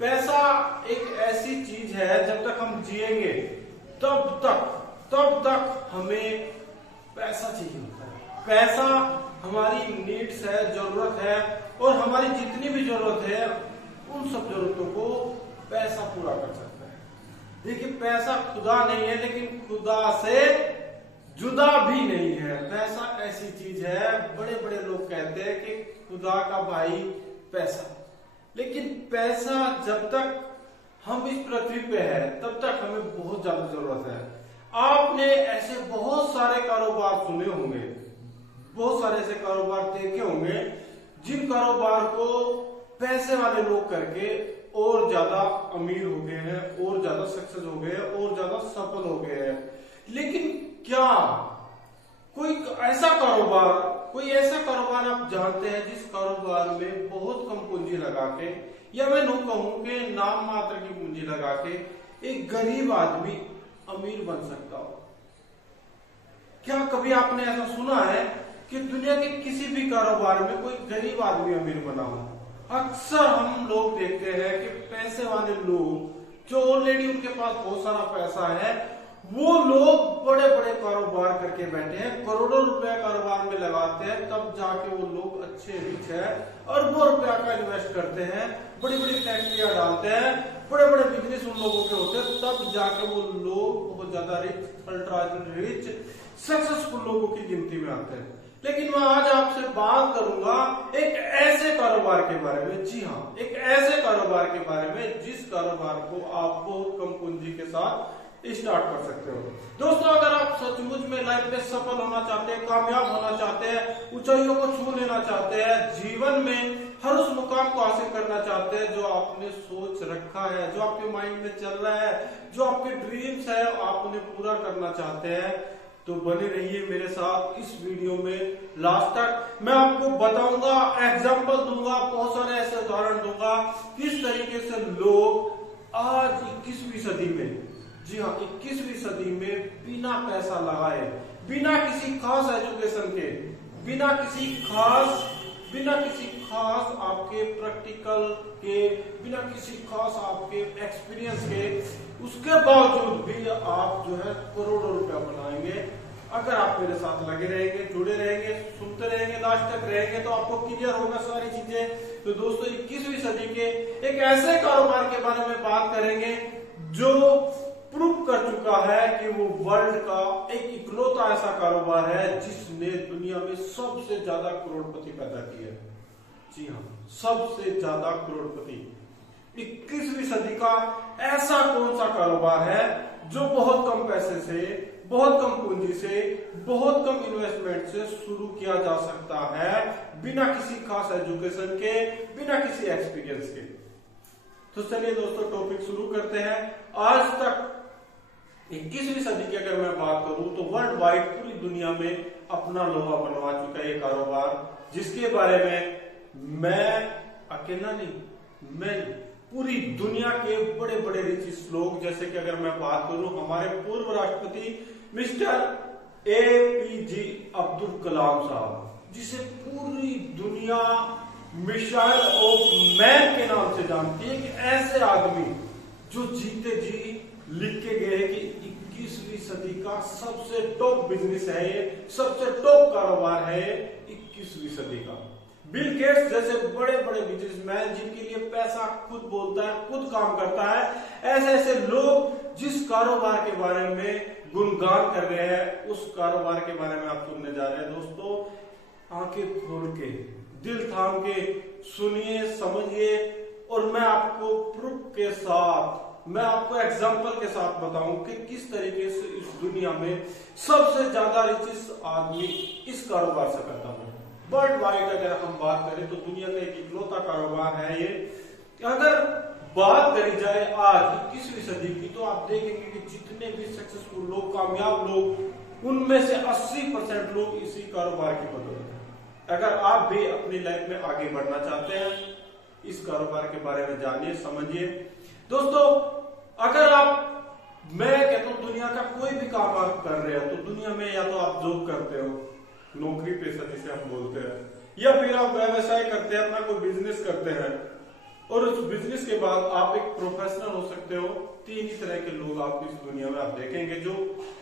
पैसा एक ऐसी चीज है, जब तक हम जिएंगे तब तक हमें पैसा चाहिए होता है। पैसा हमारी नीड्स है, जरूरत है, और हमारी जितनी भी जरूरत है उन सब जरूरतों को पैसा पूरा कर सकता है। देखिए, पैसा खुदा नहीं है, लेकिन खुदा से जुदा भी नहीं है। पैसा ऐसी चीज है, बड़े बड़े लोग कहते हैं कि खुदा का भाई पैसा, लेकिन पैसा जब तक हम इस पृथ्वी पे है तब तक हमें बहुत ज्यादा जरूरत है। आपने ऐसे बहुत सारे कारोबार सुने होंगे, बहुत सारे ऐसे कारोबार देखे होंगे जिन कारोबार को पैसे वाले लोग करके और ज्यादा अमीर हो गए हैं, और ज्यादा सक्सेस हो गए हैं, और ज्यादा सफल हो गए हैं। लेकिन क्या कोई ऐसा कारोबार आप जानते हैं जिस कारोबार में बहुत कम पूंजी लगा के, या मैं नो कहूं कि नाम मात्र की पूंजी लगा के एक गरीब आदमी अमीर बन सकता हो? क्या कभी आपने ऐसा सुना है कि दुनिया के किसी भी कारोबार में कोई गरीब आदमी अमीर बना हो? अक्सर हम लोग देखते हैं कि पैसे वाले लोग जो ऑलरेडी उनके पास बहुत सारा पैसा है, वो लोग बड़े बड़े कारोबार करके बैठे हैं, करोड़ों रुपया कारोबार में लगाते हैं, तब जाके वो लोग अच्छे रिच है, अरबों रुपया का इन्वेस्ट करते हैं, बड़ी बड़ी फैक्ट्रियां डालते हैं, बड़े बड़े बिजनेस उन लोगों के होते हैं, तब जाके वो लोग बहुत ज्यादा रिच, अल्ट्रा रिच, सक्सेसफुल लोगों की गिनती में आते हैं। लेकिन मैं आज आपसे बात करूंगा एक ऐसे कारोबार के बारे में, जी हाँ, एक ऐसे कारोबार के बारे में जिस कारोबार को आप बहुत कम पूंजी के साथ स्टार्ट कर सकते हो। दोस्तों, अगर आप सचमुच में लाइफ में सफल होना चाहते हैं, कामयाब होना चाहते हैं, ऊंचाइयों को छू लेना चाहते हैं, जीवन में हर उस मुकाम को हासिल करना चाहते हैं जो आपने सोच रखा है, जो आपके माइंड में चल रहा है, जो आपके ड्रीम्स है, आप उन्हें पूरा करना चाहते हैं, तो बने रहिए मेरे साथ इस वीडियो में लास्ट तक। मैं आपको बताऊंगा, एग्जाम्पल दूंगा, बहुत सारे ऐसे उदाहरण दूंगा किस तरीके से लोग आज 21वीं सदी में, जी हाँ, 21वीं सदी में बिना पैसा लगाए, बिना किसी खास एजुकेशन के, बिना किसी खास आपके प्रैक्टिकल के, बिना किसी खास आपके एक्सपीरियंस के, उसके बावजूद भी आप जो है करोड़ों रुपया बनाएंगे। अगर आप मेरे साथ लगे रहेंगे, जुड़े रहेंगे, सुनते रहेंगे, लास्ट तक रहेंगे, तो आपको क्लियर होगा सारी चीजें। तो दोस्तों, 21वीं सदी के एक ऐसे कारोबार के बारे में बात करेंगे जो प्रूव कर चुका है कि वो वर्ल्ड का एक इकलौता ऐसा कारोबार है जिसने दुनिया में सबसे ज्यादा करोड़पति पैदा किए। जी हाँ, सबसे ज्यादा करोड़पति। 21वीं सदी का ऐसा कौन सा कारोबार है जो बहुत कम पैसे से, बहुत कम पूंजी से, बहुत कम इन्वेस्टमेंट से शुरू किया जा सकता है, बिना किसी खास एजुकेशन के, बिना किसी एक्सपीरियंस के? तो चलिए दोस्तों, टॉपिक शुरू करते हैं। आज तक 21वीं सदी की अगर मैं बात करूं तो वर्ल्ड वाइड पूरी दुनिया में अपना लोहा बनवा चुका है ये कारोबार, जिसके बारे में मैं अकेला नहीं, मैं पूरी दुनिया के बड़े बड़े रिच लोग, जैसे कि अगर मैं बात करूं हमारे पूर्व राष्ट्रपति मिस्टर APJ अब्दुल कलाम साहब, जिसे पूरी दुनिया मिसाइल ऑफ मैन के नाम से जानती है, कि ऐसे आदमी जो जीते जी लिख के गए कि 21वीं सदी का सबसे टॉप बिजनेस है ये, सबसे टॉप कारोबार है 21वीं सदी का। बिल गेट्स जैसे बड़े बड़े बिजनेसमैन, जिनके लिए पैसा खुद बोलता है, खुद काम करता है, ऐसे ऐसे लोग जिस कारोबार के बारे में गुणगान कर रहे हैं, उस कारोबार के बारे में आप सुनने जा रहे हैं। दोस्तों, आंखें खोल के, दिल थाम के सुनिए, समझिए, और मैं आपको प्रूफ के साथ, मैं आपको एग्जाम्पल के साथ बताऊं कि किस तरीके से इस दुनिया में सबसे ज्यादा रिचेस्ट आदमी इस कारोबार से पैदा हुआ। वर्ल्ड वाइड अगर हम बात करें तो दुनिया का एक इकलौता कारोबार है ये। अगर बात करी जाए आज 21वीं सदी की, तो आप देखेंगे कि जितने भी सक्सेसफुल लोग, कामयाब लोग, उनमें से 80% लोग इसी कारोबार की बदौलत है। अगर आप भी अपनी लाइफ में आगे बढ़ना चाहते हैं, इस कारोबार के बारे में जानिए, समझिए। दोस्तों, अगर मैं कहता हूं दुनिया का कोई भी काम आप कर रहे हो, तो दुनिया में या तो आप जॉब करते हो, नौकरी पेशा जिसे हम बोलते हैं, या फिर आप व्यवसाय करते हैं, अपना कोई बिजनेस करते हैं, और उस बिजनेस के बाद आप एक प्रोफेशनल हो सकते हो। तीन ही तरह के लोग आप इस दुनिया में आप देखेंगे जो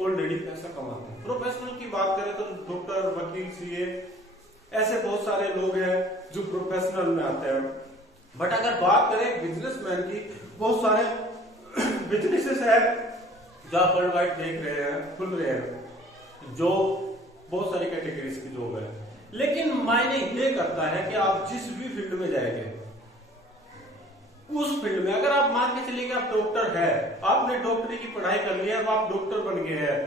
ऑलरेडी पैसा कमाते हैं। प्रोफेशनल की बात करें तो डॉक्टर, वकील, सीए, ऐसे बहुत सारे लोग हैं जो प्रोफेशनल में आते हैं। बट अगर बात करें बिजनेसमैन की, बहुत सारे बिजनेसेस है जो आप वर्ल्ड वाइड देख रहे हैं, खुल रहे हैं, जो बहुत सारी कैटेगरीज की जॉब है। लेकिन मायने ये करता है कि आप जिस भी फील्ड में जाएंगे, उस फील्ड में अगर आप मान के चलिए कि आप डॉक्टर है, आपने डॉक्टरी की पढ़ाई कर ली है, अब आप डॉक्टर बन गए हैं,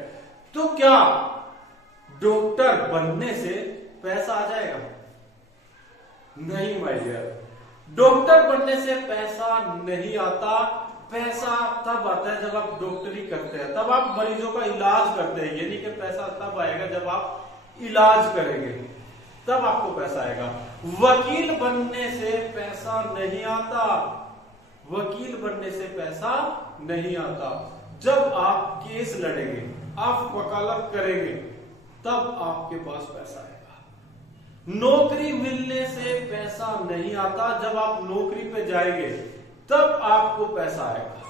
तो क्या डॉक्टर बनने से पैसा आ जाएगा? नहीं माय डियर, डॉक्टर बनने से पैसा नहीं आता। पैसा तब आता है जब आप डॉक्टरी करते हैं, तब आप मरीजों का इलाज करते हैं। यानी कि पैसा तब आएगा जब आप इलाज करेंगे, तब आपको पैसा आएगा। वकील बनने से पैसा नहीं आता। वकील बनने से पैसा नहीं आता। जब आप केस लड़ेंगे, आप वकालत करेंगे, तब आपके पास पैसा आएगा। नौकरी मिलने से पैसा नहीं आता। जब आप नौकरी पे जाएंगे, तब आपको पैसा आएगा।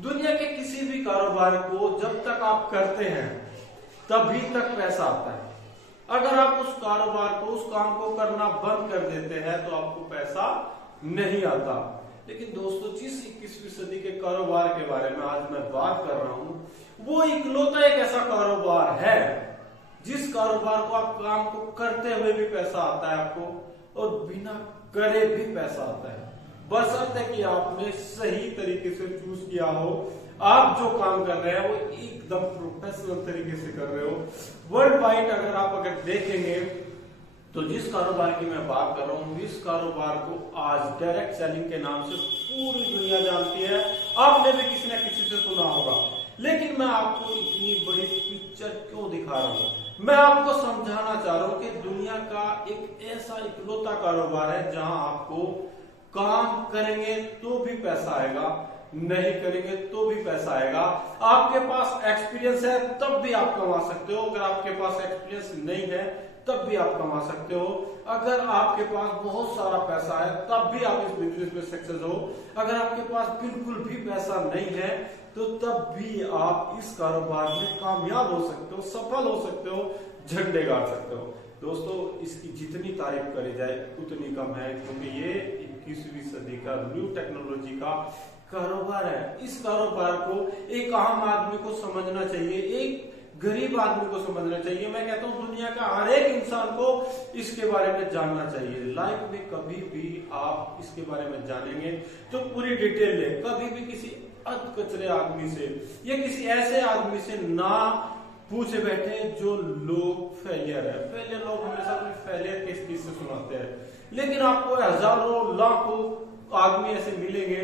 दुनिया के किसी भी कारोबार को जब तक आप करते हैं, तभी तक पैसा आता है। अगर आप उस कारोबार को, उस काम को करना बंद कर देते हैं, तो आपको पैसा नहीं आता। लेकिन दोस्तों, जिस 21वीं सदी के कारोबार के बारे में आज मैं बात कर रहा हूं, वो इकलौता एक ऐसा कारोबार है जिस कारोबार को आप काम को करते हुए भी पैसा आता है आपको, और बिना करे भी पैसा आता है। बशर्ते कि आपने सही तरीके से चूज किया हो। आप जो काम कर रहे हैं वो एकदम प्रोफेशनल तरीके से कर रहे हो। वर्ल्ड वाइड अगर देखेंगे तो जिस कारोबार की मैं बात कर रहा हूं, इस कारोबार को आज डायरेक्ट सेलिंग के नाम से पूरी दुनिया जानती है। आपने भी किसी न किसी से सुना होगा। लेकिन मैं आपको इतनी बड़ी पिक्चर क्यों दिखा रहा हूं? मैं आपको समझाना चाह रहा हूं कि दुनिया का एक ऐसा इकलौता कारोबार है जहां आपको काम करेंगे तो भी पैसा आएगा, नहीं करेंगे तो भी पैसा आएगा। आपके पास एक्सपीरियंस है तब भी आप कमा सकते हो। अगर आपके पास एक्सपीरियंस नहीं है तब भी आप कमा सकते हो। अगर आपके पास बहुत सारा पैसा है तब भी आप इस बिजनेस में सक्सेस हो। अगर आपके पास बिल्कुल भी पैसा नहीं है तो तब भी आप इस कारोबार में कामयाब हो सकते हो, सफल हो सकते हो, झंडे गाड़ सकते हो। दोस्तों, इसकी जितनी तारीफ करी जाए उतनी कम है, क्योंकि ये 21वीं सदी का न्यू टेक्नोलॉजी का कारोबार है। इस कारोबार को एक आम आदमी को समझना चाहिए, एक गरीब आदमी को समझना चाहिए। मैं कहता हूं दुनिया का हर एक इंसान को इसके बारे में जानना चाहिए। लाइफ में कभी भी आप इसके बारे में जानेंगे तो पूरी डिटेल ले। कभी भी किसी अधकचरे आदमी से या किसी ऐसे आदमी से ना पूछे बैठे जो लोग फेलियर है। फेलियर लोग हमेशा अपने फेलियर के किस्से सुनाते हैं, लेकिन आपको हजारों लाखों आदमी ऐसे मिलेंगे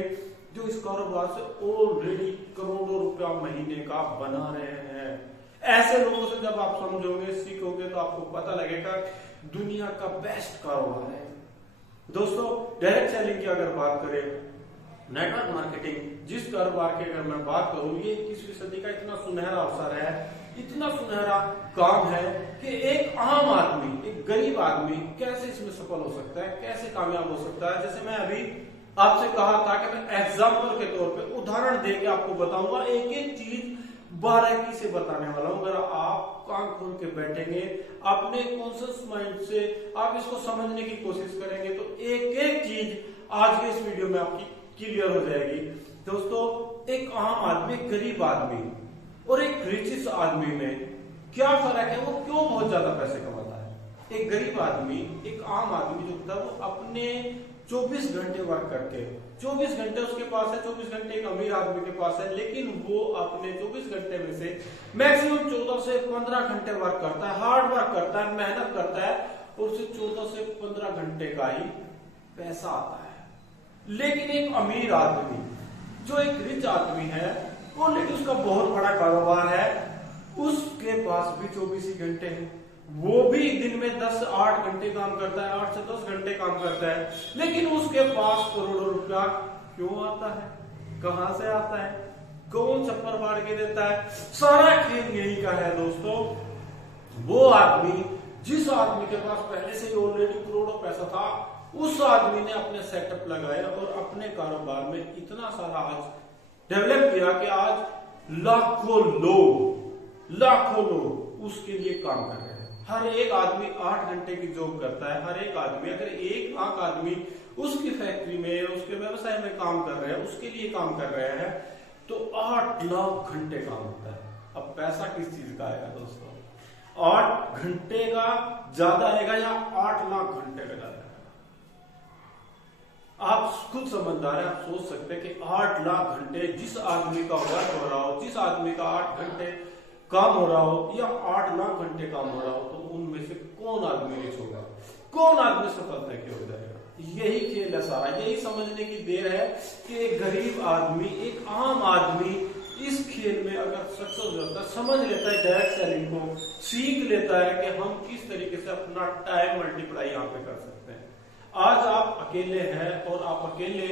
जो इस कारोबार से ऑलरेडी करोड़ों रुपया महीने का बना रहे हैं। ऐसे लोगों से जब आप समझोगे, सीखोगे, तो आपको पता लगेगा दुनिया का बेस्ट कारोबार है। दोस्तों, डायरेक्ट सेलिंग की अगर बात करें, नेटवर्क मार्केटिंग, जिस कारोबार की अगर मैं बात करूं, ये 21वीं सदी का इतना सुनहरा अवसर है, इतना सुनहरा काम है कि एक आम आदमी, एक गरीब आदमी कैसे इसमें सफल हो सकता है, कैसे कामयाब हो सकता है। जैसे मैं अभी आपसे कहा था कि मैं एग्जाम्पल के तौर पे उदाहरण देके आपको बताऊंगा, एक एक चीज बारीकी से बताने वाला हूं। अगर आप कान खोल के बैठेंगे, अपने कॉन्शियस माइंड से आप इसको समझने की कोशिश करेंगे, तो एक एक चीज आज के इस वीडियो में आपकी क्लियर हो जाएगी। दोस्तों, एक आम आदमी, गरीब आदमी और एक रिचिस आदमी में क्या फर्क है? वो क्यों बहुत ज्यादा पैसे कमाता है? एक गरीब आदमी, एक आम आदमी जो होता है, वो अपने 24 घंटे वर्क करके, 24 घंटे उसके पास है, 24 घंटे एक अमीर आदमी के पास है, लेकिन वो अपने 24 घंटे में से मैक्सिमम 14 से 15 घंटे वर्क करता है, हार्ड वर्क करता है, मेहनत करता है, और उसे 14 से 15 घंटे का ही पैसा आता है। लेकिन एक अमीर आदमी, जो एक रिच आदमी है, ऑलरेडी उसका बहुत बड़ा कारोबार है, उसके पास भी 24 ही घंटे हैं, वो भी दिन में 10 से 8 घंटे काम करता है, 8 से 10 घंटे काम करता है, लेकिन उसके पास करोड़ों रुपया क्यों आता है? कहां से आता है? कौन छप्पर फाड़ के देता है? सारा खेल यही का है दोस्तों। वो आदमी, जिस आदमी के पास पहले से ऑलरेडी करोड़ों पैसा था, उस आदमी ने अपने सेटअप लगाया और अपने कारोबार में इतना सारा आज डेवलप किया कि आज लाखों लोग उसके लिए काम कर रहे हैं। हर एक आदमी 8 घंटे की जॉब करता है। हर एक आदमी, अगर 1 लाख आदमी उसकी फैक्ट्री में, उसके व्यवसाय में काम कर रहे हैं, उसके लिए काम कर रहे हैं, तो 8 लाख घंटे काम होता है। अब पैसा किस चीज का आएगा दोस्तों? 8 घंटे का ज्यादा आएगा या 8 लाख घंटे का ज्यादा? आप खुद समझदार हैं, आप सोच सकते हैं कि 8 लाख घंटे जिस आदमी का वर्क हो रहा हो, जिस आदमी का 8 घंटे काम हो रहा हो या 8 लाख घंटे काम हो रहा हो, तो उनमें से कौन आदमी रिच होगा, कौन आदमी सफलता की हो जाएगा? यही खेल है सारा। यही समझने की देर है कि एक गरीब आदमी, एक आम आदमी इस खेल में अगर सक्सेस हो जाता है, समझ लेता है डायरेक्ट सेलिंग को, सीख लेता है कि हम किस तरीके से अपना टाइम मल्टीप्लाई यहाँ पे कर सकते हैं। आज आप अकेले हैं और आप अकेले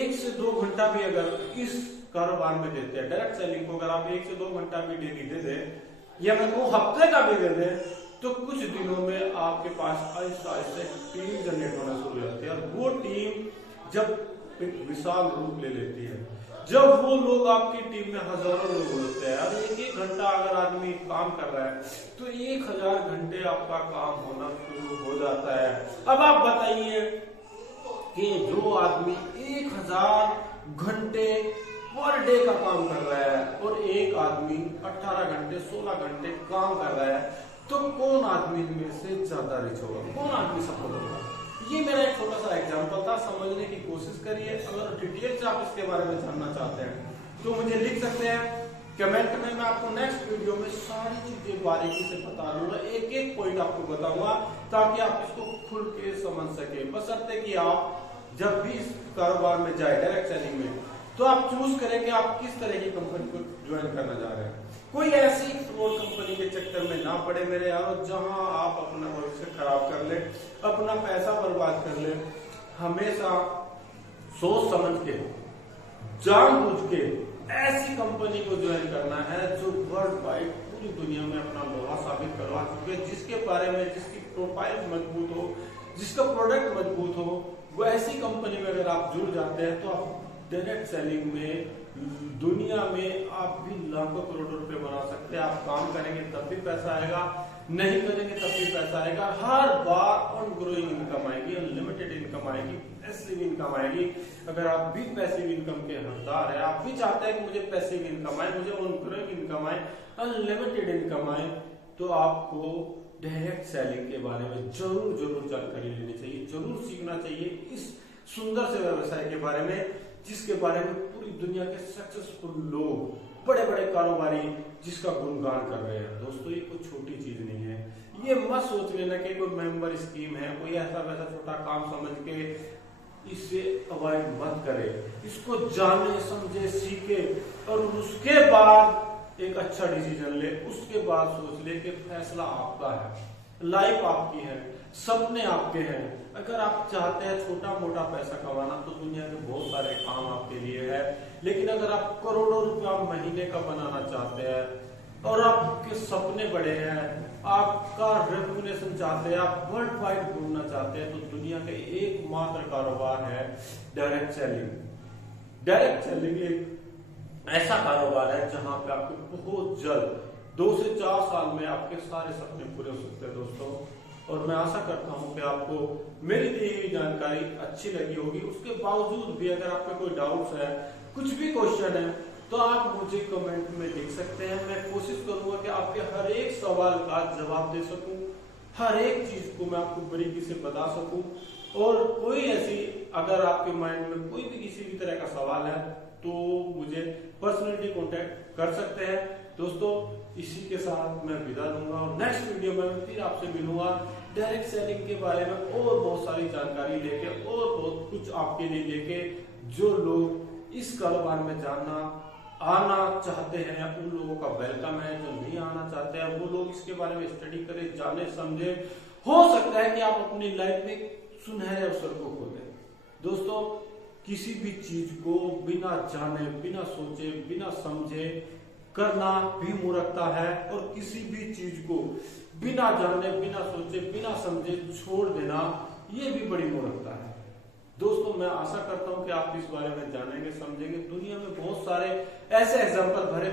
1 से 2 घंटा भी अगर इस कारोबार में देते हैं, डायरेक्ट सेलिंग को अगर आप 1 से 2 घंटा भी डेली दे दें या मैं 2 हफ्ते का भी दे दें, तो कुछ दिनों में आपके पास आहिस्ता आहिस्ता टीम जनरेट होना शुरू हो जाती है। और वो टीम जब एक विशाल रूप ले लेती है, जब वो लोग आपकी टीम में हजारों लोग होते हैं, और 1-1 घंटा अगर आदमी काम कर रहा है तो 1000 घंटे आपका काम होना शुरू हो जाता है। अब आप बताइए कि जो आदमी 1000 घंटे पर डे का काम कर रहा है और एक आदमी 18 घंटे 16 घंटे काम कर रहा है, तो कौन आदमी में से ज्यादा रिच होगा, कौन आदमी सफल होगा? ये मेरा एक छोटा सा एग्जांपल था, समझने की कोशिश करिए। अगर डिटेल से आप इसके बारे में जानना चाहते हैं तो मुझे लिख सकते हैं कमेंट में। मैं आपको नेक्स्ट वीडियो में सारी चीजें बारीकी से बता दूंगा, एक एक पॉइंट आपको बताऊंगा ताकि आप इसको खुल के समझ सके। बशर्ते कि आप जब भी इस कारोबार में जाए डायरेक्ट सेलिंग में, तो आप चूज करें कि आप किस तरह की कंपनी को ज्वाइन करना जा रहे हैं। कोई ऐसी फ्रॉड कंपनी के चक्कर में ना पड़े मेरे यारो, जहां आप अपना भविष्य खराब कर ले, अपना पैसा बर्बाद कर ले। हमेशा सोच समझ के, जानबूझ के ऐसी कंपनी को ज्वाइन करना है जो वर्ल्ड वाइड पूरी दुनिया में अपना लोहा साबित करवा चुके, जिसके बारे में, जिसकी प्रोफाइल मजबूत हो, जिसका प्रोडक्ट मजबूत हो। वो ऐसी कंपनी में अगर आप जुड़ जाते हैं तो आप डायरेक्ट सेलिंग में दुनिया में आप भी लाखों करोड़ों रुपए बना सकते हैं। आप काम करेंगे तब भी पैसा आएगा, नहीं करेंगे तब भी पैसा आएगा। हर बार ऑन ग्रोइंग इनकम आएगी, अनलिमिटेड इनकम आएगी, पैसिव इनकम आएगी। अगर आप भी पैसिव इनकम के हकदार है, आप भी चाहते हैं कि मुझे पैसिव इनकम आए, मुझे ऑन ग्रोइंग इनकम आए, अनलिमिटेड इनकम आए, तो आपको डायरेक्ट सेलिंग के बारे में जरूर जानकारी लेनी चाहिए, जरूर सीखना चाहिए इस सुंदर से व्यवसाय के बारे में, जिसके बारे में पूरी दुनिया के सक्सेसफुल लोग, बड़े बड़े कारोबारी जिसका गुणगान कर रहे हैं। दोस्तों ये कोई छोटी चीज नहीं है। ये मत सोच लेना कि कोई मेंबर स्कीम है, कोई ऐसा वैसा छोटा काम समझ के इसे अवॉइड मत करे। इसको जाने, समझे, सीखे और उसके बाद एक अच्छा डिसीजन ले। उसके बाद सोच ले कि फैसला आपका है, लाइफ आपकी है, सपने आपके हैं। अगर आप चाहते हैं छोटा मोटा पैसा कमाना तो दुनिया के बहुत सारे काम आपके लिए है, लेकिन अगर आप करोड़ों रुपया महीने का बनाना चाहते हैं और आपके सपने बड़े हैं, आपका रेपुटेशन चाहते हैं, आप वर्ल्ड वाइड घूमना चाहते हैं, तो दुनिया का एकमात्र कारोबार है डायरेक्ट सेलिंग। डायरेक्ट सेलिंग एक ऐसा कारोबार है जहां पे आपको बहुत जल्द 2 से 4 साल में आपके सारे सपने पूरे हो सकते हैं दोस्तों। और मैं आशा करता हूं कि आपको मेरी दी हुई जानकारी अच्छी लगी होगी। उसके बावजूद भी अगर आपके कोई डाउट्स है, कुछ भी क्वेश्चन है, तो आप मुझे कमेंट में लिख सकते हैं। मैं कोशिश करूंगा कि आपके हर एक सवाल का जवाब दे सकूं, हर एक चीज को मैं आपको बारीकी से बता सकूं। और कोई ऐसी अगर आपके माइंड में कोई भी किसी भी तरह का सवाल है तो मुझे पर्सनली कांटेक्ट कर सकते हैं। दोस्तों इसी के साथ मैं विदा लूंगा और नेक्स्ट वीडियो में फिर आपसे मिलूंगा डायरेक्ट सेलिंग के बारे में और बहुत सारी जानकारी लेके और बहुत कुछ आपके लिए लेके। जो लोग इस कारोबार में आना चाहते हैं उन लोगों का वेलकम है, जो नहीं आना चाहते हैं वो लोग इसके बारे में स्टडी करें, जाने समझे। हो सकता है कि आप अपनी लाइफ में सुनहरे अवसर को खो दें। दोस्तों किसी भी चीज को बिना जाने, बिना सोचे, बिना समझे करना भी मूर्खता है, और किसी भी चीज को बिना जाने, बिना सोचे, बिना समझे छोड़ देना ये भी बड़ी मूर्खता है। दोस्तों मैं आशा करता हूं कि आप इस बारे में जानेंगे, समझेंगे। दुनिया में बहुत सारे ऐसे एग्जाम्पल भरे